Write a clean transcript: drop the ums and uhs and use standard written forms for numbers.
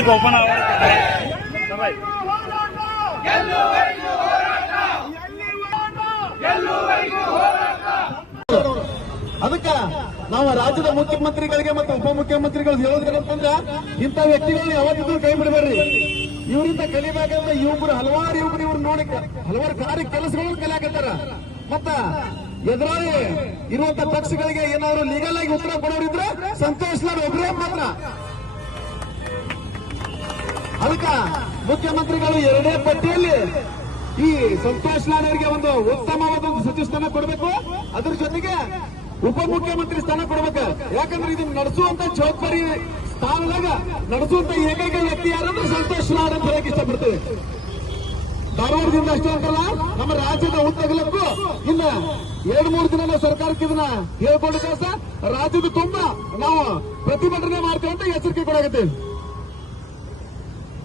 Public open ಅದಕ್ಕೆ ನಾವು ರಾಜ್ಯದ ಮುಖ್ಯಮಂತ್ರಿಗಳಿಗೆ ಮತ್ತು ಉಪಮುಖ್ಯಮಂತ್ರಿಗಳು ಹೇಳೋದೇನಂತಂದ್ರೆ ಇಂಥ ವ್ಯಕ್ತಿಗಳನ್ನ ಯಾವತ್ತಿದ್ರು ಕೈ ಬಿಡಬೇಡ್ರಿ. ಇವರಿಂದ ಕಲಿಬೇಕಾದ್ರೆ ಹಲವಾರು ಯುವಕರು ಇವ್ರು ನೋಡಿ ಹಲವಾರು ಕಾರ್ಯ ಕೆಲಸಗಳನ್ನು ಕಲಿಯಾಕತ್ತಾರ. ಮತ್ತ ಎದುರಾಳಿ ಇರುವಂತ ಪಕ್ಷಗಳಿಗೆ ಏನಾದ್ರು ಲೀಗಲ್ ಆಗಿ ಉತ್ತರ ಕೊಡೋರಿದ್ರೆ ಸಂತೋಷ್ ಲಾಡ್ ಒಬ್ಬರೇ ಮಾತ್ರ. ಅದಕ್ಕ ಮುಖ್ಯಮಂತ್ರಿಗಳು ಎರಡೇ ಪಟ್ಟಿಯಲ್ಲಿ ಈ ಸಂತೋಷ್ ಲಾಡ್ ಅವರಿಗೆ ಒಂದು ಉತ್ತಮವಾದ ಒಂದು ಸಚಿವ ಸ್ಥಾನ ಕೊಡಬೇಕು, ಅದ್ರ ಜೊತೆಗೆ ಉಪಮುಖ್ಯಮಂತ್ರಿ ಸ್ಥಾನ ಕೊಡಬೇಕು. ಯಾಕಂದ್ರೆ ಇದನ್ನ ನಡೆಸುವಂತ ಜವಾಬ್ದಾರಿ ಸ್ಥಾನದಾಗ ನಡೆಸುವಂತ ಏಕೈಕ ವ್ಯಕ್ತಿ ಯಾರಂದ್ರೆ ಸಂತೋಷ್ ಲಾಡ್ ಅಂತ ಹೇಳಕ್ ಇಷ್ಟಪಡ್ತೇವೆ. ಧಾರವಾಡದಿಂದ ಅಷ್ಟೇ ಅಂತಲ್ಲ, ನಮ್ಮ ರಾಜ್ಯದ ಉದ್ದಗಲಕ್ಕೂ ಇನ್ನ 2-3 ದಿನ ನಾವು ಸರ್ಕಾರಕ್ಕೆ ಇದನ್ನ ಹೇಳ್ಕೊಂಡು ರಾಜ್ಯದ ತುಂಬಾ ನಾವು ಪ್ರತಿಭಟನೆ ಮಾಡ್ತೇವೆ ಅಂತ ಎಚ್ಚರಿಕೆ ಕೊಡಾಕತ್ತೇವೆ.